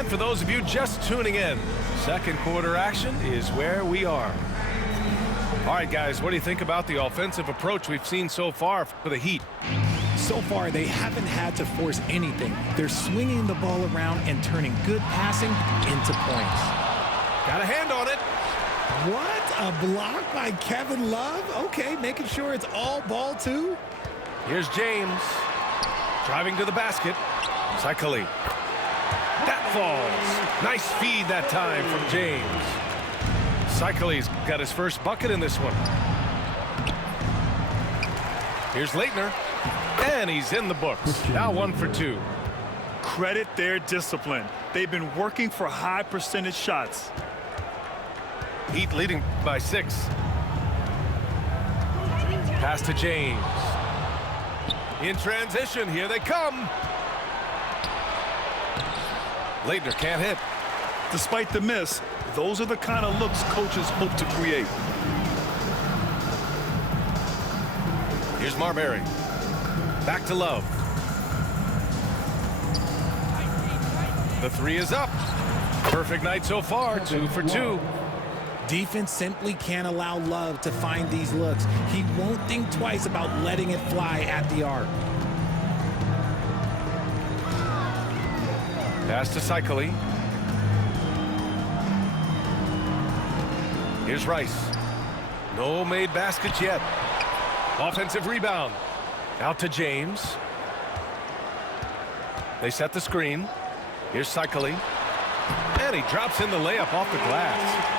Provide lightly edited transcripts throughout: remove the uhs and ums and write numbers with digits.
And for those of you just tuning in, second quarter action is where we are. All right, guys, what do you think about the offensive approach we've seen so far for the Heat? So far, they haven't had to force anything. They're swinging the ball around and turning good passing into points. Got a hand on it. What? A block by Kevin Love? Okay, making sure it's all ball too. Here's James. Driving to the basket. Cycling. That falls. Nice feed that time from James. Cycle's got his first bucket in this one. Here's Laettner. And he's in the books. Now 1 for 2. Credit their discipline. They've been working for high percentage shots. Heat leading by 6. Pass to James. In transition, here they come. Laettner can't hit. Despite the miss, those are the kind of looks coaches hope to create. Here's Marbury. Back to Love. The 3 is up. Perfect night so far, 2 for 2. Defense simply can't allow Love to find these looks. He won't think twice about letting it fly at the arc. Pass to Cycli. Here's Rice. No made baskets yet. Offensive rebound. Out to James. They set the screen. Here's Cycli. And he drops in the layup off the glass.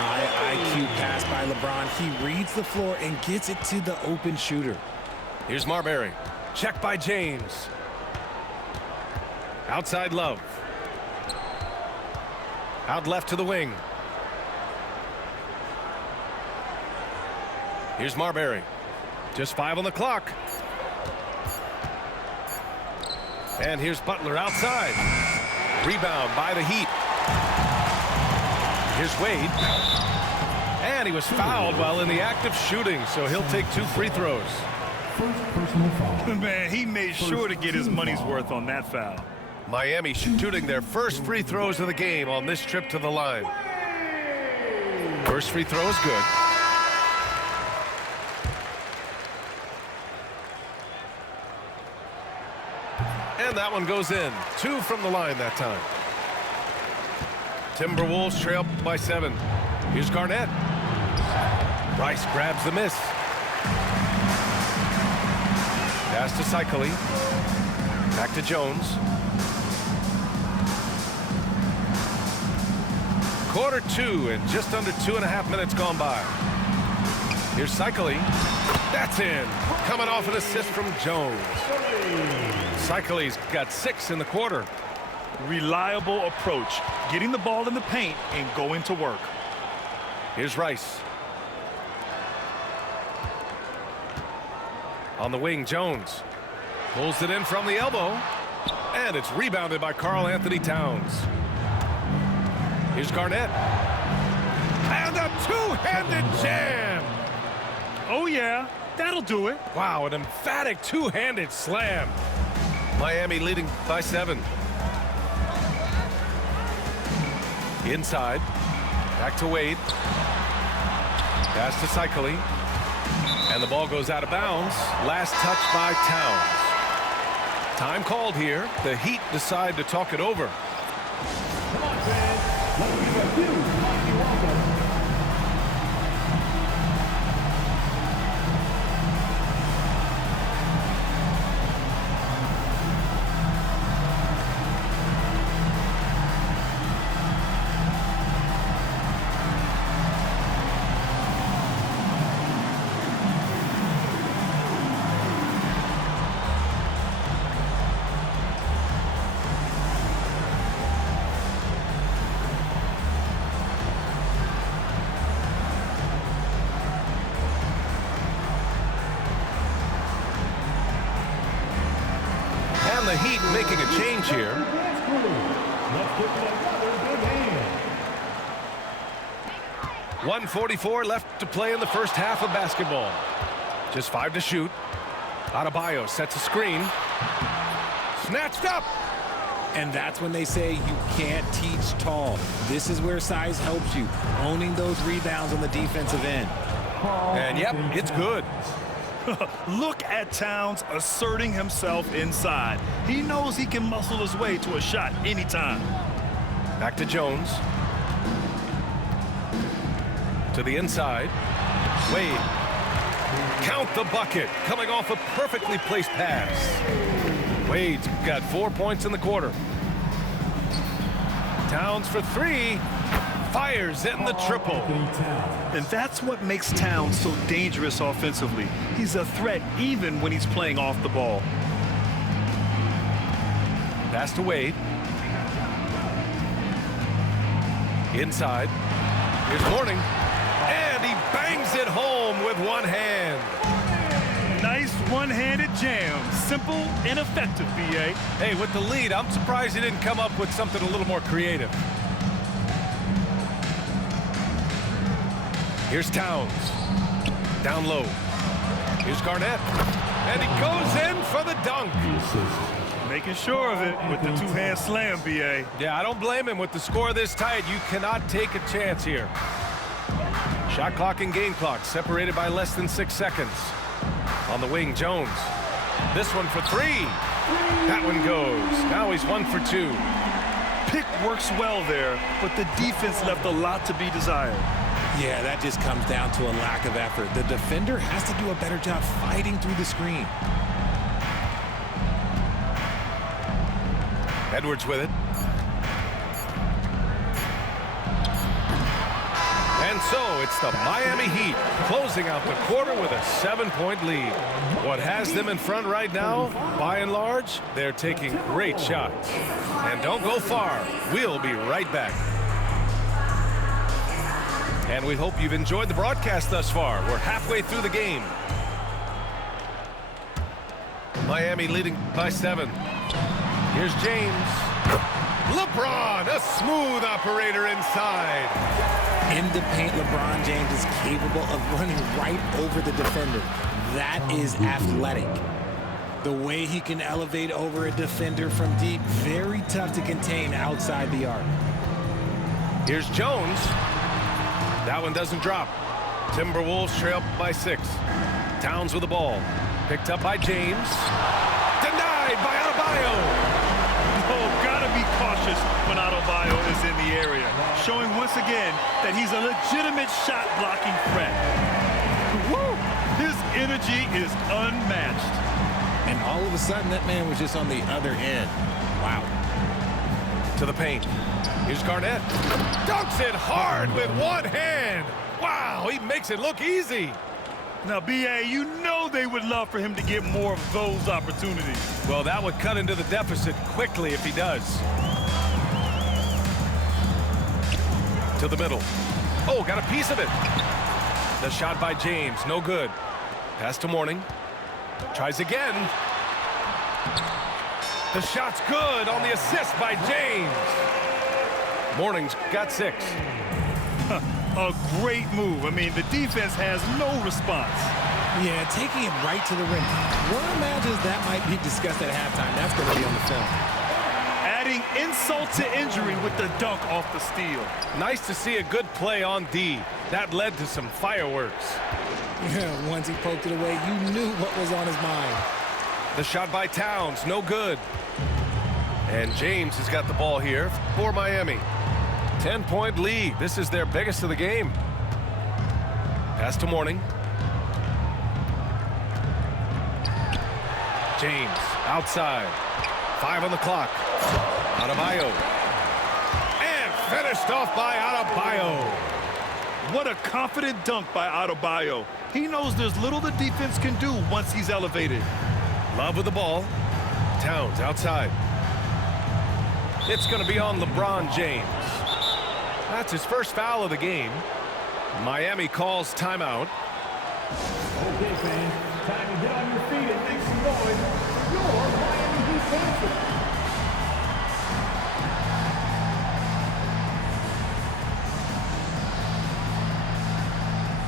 High IQ pass by LeBron. He reads the floor and gets it to the open shooter. Here's Marbury. Check by James. Outside Love. Out left to the wing. Here's Marbury. Just 5 on the clock. And here's Butler outside. Rebound by the Heat. Here's Wade. And he was fouled while in the act of shooting, so he'll take 2 free throws. Man, he made sure to get his money's worth on that foul. Miami shooting their first free throws of the game on this trip to the line. First free throw is good. And that one goes in. 2 from the line that time. Timberwolves trail by 7. Here's Garnett. Rice grabs the miss. Pass to Cycli. Back to Jones. Quarter 2 and just under 2.5 minutes gone by. Here's Cycli. That's in. Coming off an assist from Jones. Cycli's got 6 in the quarter. Reliable approach. Getting the ball in the paint and going to work. Here's Rice. On the wing, Jones. Pulls it in from the elbow. And it's rebounded by Karl Anthony Towns. Here's Garnett. And a two-handed jam. Oh, yeah. That'll do it. Wow, an emphatic two-handed slam. Miami leading by 7. Inside. Back to Wade. Pass to Cycli. And the ball goes out of bounds. Last touch by Towns. Time called here. The Heat decide to talk it over. Come on, fans. Let's give a huge Miami welcome. The Heat making a change here. Let's give it another big hand. 1:44 left to play in the first half of basketball. Just 5 to shoot. Adebayo sets a screen. Snatched up. And that's when they say you can't teach tall. This is where size helps you, owning those rebounds on the defensive end. And yep, it's good. Look at Towns asserting himself inside. He knows he can muscle his way to a shot anytime. Back to Jones. To the inside. Wade. Count the bucket. Coming off a perfectly placed pass. Wade's got 4 points in the quarter. Towns for three. Fires in the triple. And that's what makes Towns so dangerous offensively. He's a threat even when he's playing off the ball. Pass to Wade. Inside. Here's Mourning. And he bangs it home with one hand. Nice one-handed jam. Simple and effective, B.A. Hey, with the lead, I'm surprised he didn't come up with something a little more creative. Here's Towns. Down low. Here's Garnett. And he goes in for the dunk. Making sure of it with the two-hand slam, B.A. Yeah, I don't blame him. With the score this tight, you cannot take a chance here. Shot clock and game clock separated by less than 6 seconds. On the wing, Jones. This one for three. That one goes. Now he's 1 for 2. Pick works well there, but the defense left a lot to be desired. Yeah, that just comes down to a lack of effort. The defender has to do a better job fighting through the screen. Edwards with it. And so it's the Miami Heat closing out the quarter with a 7-point lead. What has them in front right now, by and large, they're taking great shots. And don't go far. We'll be right back. And we hope you've enjoyed the broadcast thus far. We're halfway through the game. Miami leading by 7. Here's James. LeBron, a smooth operator inside. In the paint, LeBron James is capable of running right over the defender. That is athletic. The way he can elevate over a defender from deep, very tough to contain outside the arc. Here's Jones. That one doesn't drop. Timberwolves trail by 6. Towns with the ball. Picked up by James. Denied by Adebayo. Oh, gotta be cautious when Adebayo is in the area. Showing once again that he's a legitimate shot-blocking threat. Woo! His energy is unmatched. And all of a sudden, that man was just on the other end. Wow. To the paint. Here's Garnett. Dunks it hard with one hand. Wow, he makes it look easy. Now, B.A., you know they would love for him to get more of those opportunities. Well, that would cut into the deficit quickly if he does. To the middle. Oh, got a piece of it. The shot by James, no good. Pass to Mourning. Tries again. The shot's good on the assist by James. Mourning's got 6. A great move. I mean, the defense has no response. Yeah, taking it right to the rim. One imagines that might be discussed at halftime. That's going to be on the film. Adding insult to injury with the dunk off the steal. Nice to see a good play on D. That led to some fireworks. Yeah, once he poked it away, you knew what was on his mind. The shot by Towns, no good. And James has got the ball here for Miami. 10-point lead. This is their biggest of the game. Pass to Mourning. James outside. 5 on the clock. Adebayo. And finished off by Adebayo. What a confident dunk by Adebayo. He knows there's little the defense can do once he's elevated. Love with the ball. Towns outside. It's going to be on LeBron James. That's his first foul of the game. Miami calls timeout. Okay, fans, time to get on your feet and make some noise. Your Miami Heat Dancers.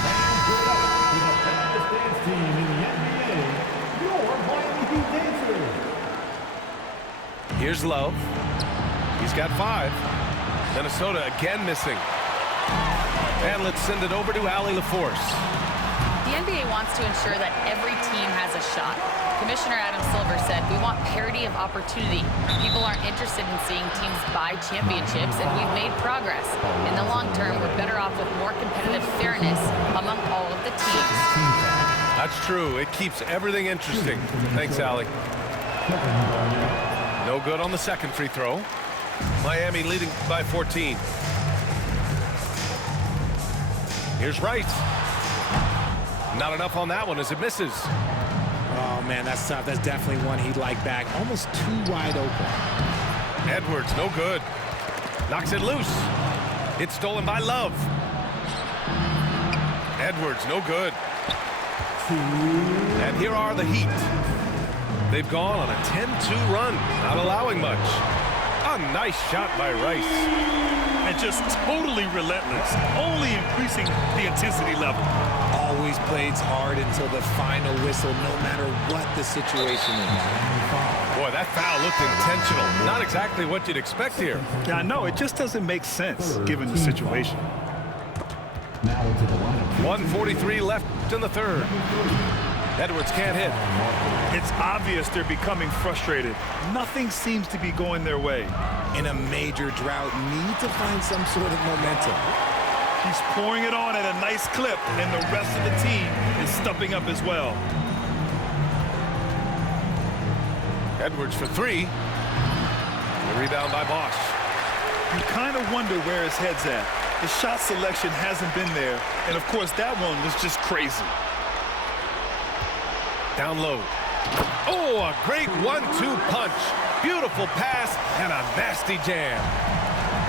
Fans, give it up to the fastest dance team in the NBA. Your Miami Heat Dancers. Here's Love. He's got 5. Minnesota again missing. And let's send it over to Allie LaForce. The NBA wants to ensure that every team has a shot. Commissioner Adam Silver said, we want parity of opportunity. People aren't interested in seeing teams buy championships, and we've made progress. In the long term, we're better off with more competitive fairness among all of the teams. That's true. It keeps everything interesting. Thanks, Allie. No good on the second free throw. Miami leading by 14. Here's Wright. Not enough on that one as it misses. Oh, man, that's tough. That's definitely one he'd like back. Almost too wide open. Edwards, no good. Knocks it loose. It's stolen by Love. Edwards, no good. And here are the Heat. They've gone on a 10-2 run, not allowing much. A nice shot by Rice. And just totally relentless, only increasing the intensity level. Always plays hard until the final whistle, no matter what the situation is. Boy, that foul looked intentional. Not exactly what you'd expect here. Yeah, I know. It just doesn't make sense given the situation. 1:43 left in the third. Edwards can't hit. It's obvious they're becoming frustrated. Nothing seems to be going their way. In a major drought, need to find some sort of momentum. He's pouring it on at a nice clip, and the rest of the team is stepping up as well. Edwards for 3. The rebound by Bosch. You kind of wonder where his head's at. The shot selection hasn't been there, and of course that one was just crazy. Down low. Oh, a great 1-2 punch. Beautiful pass and a nasty jam.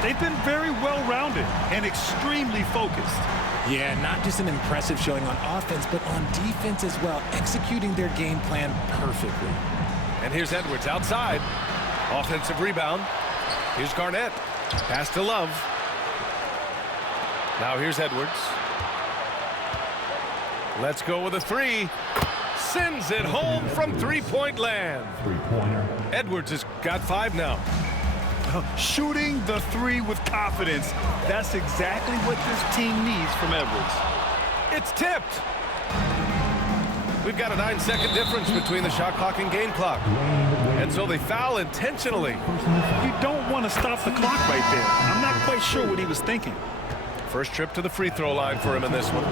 They've been very well-rounded and extremely focused. Yeah, not just an impressive showing on offense, but on defense as well, executing their game plan perfectly. And here's Edwards outside. Offensive rebound. Here's Garnett. Pass to Love. Now here's Edwards. Let's go with a 3. Sends it home from three-point land. Edwards has got 5 now. Shooting the 3 with confidence. That's exactly what this team needs from Edwards. It's tipped. We've got a 9-second difference between the shot clock and game clock. And so they foul intentionally. You don't want to stop the clock right there. I'm not quite sure what he was thinking. First trip to the free throw line for him in this one.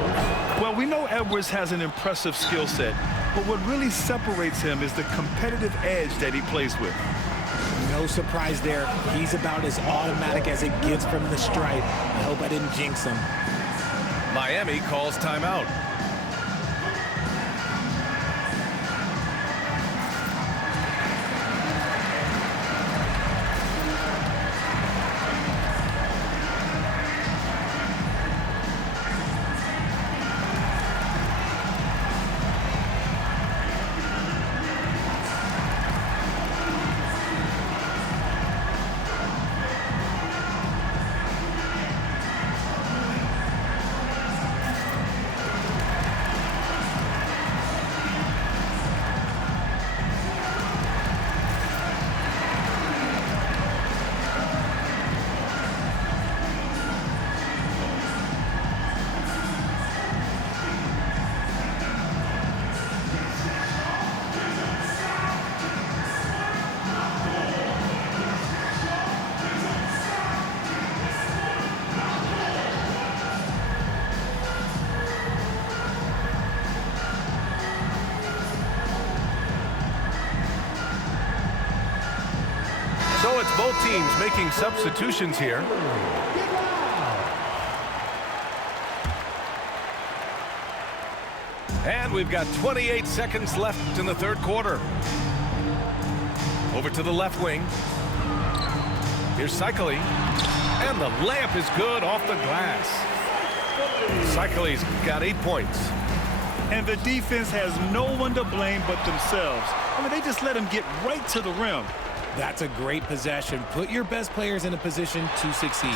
Well, we know Edwards has an impressive skill set, but what really separates him is the competitive edge that he plays with. No surprise there. He's about as automatic as it gets from the stripe. I hope I didn't jinx him. Miami calls timeout. So it's both teams making substitutions here. And we've got 28 seconds left in the third quarter. Over to the left wing. Here's Cycli. And the layup is good off the glass. Cycli's got 8 points. And the defense has no one to blame but themselves. I mean, they just let him get right to the rim. That's a great possession. Put your best players in a position to succeed.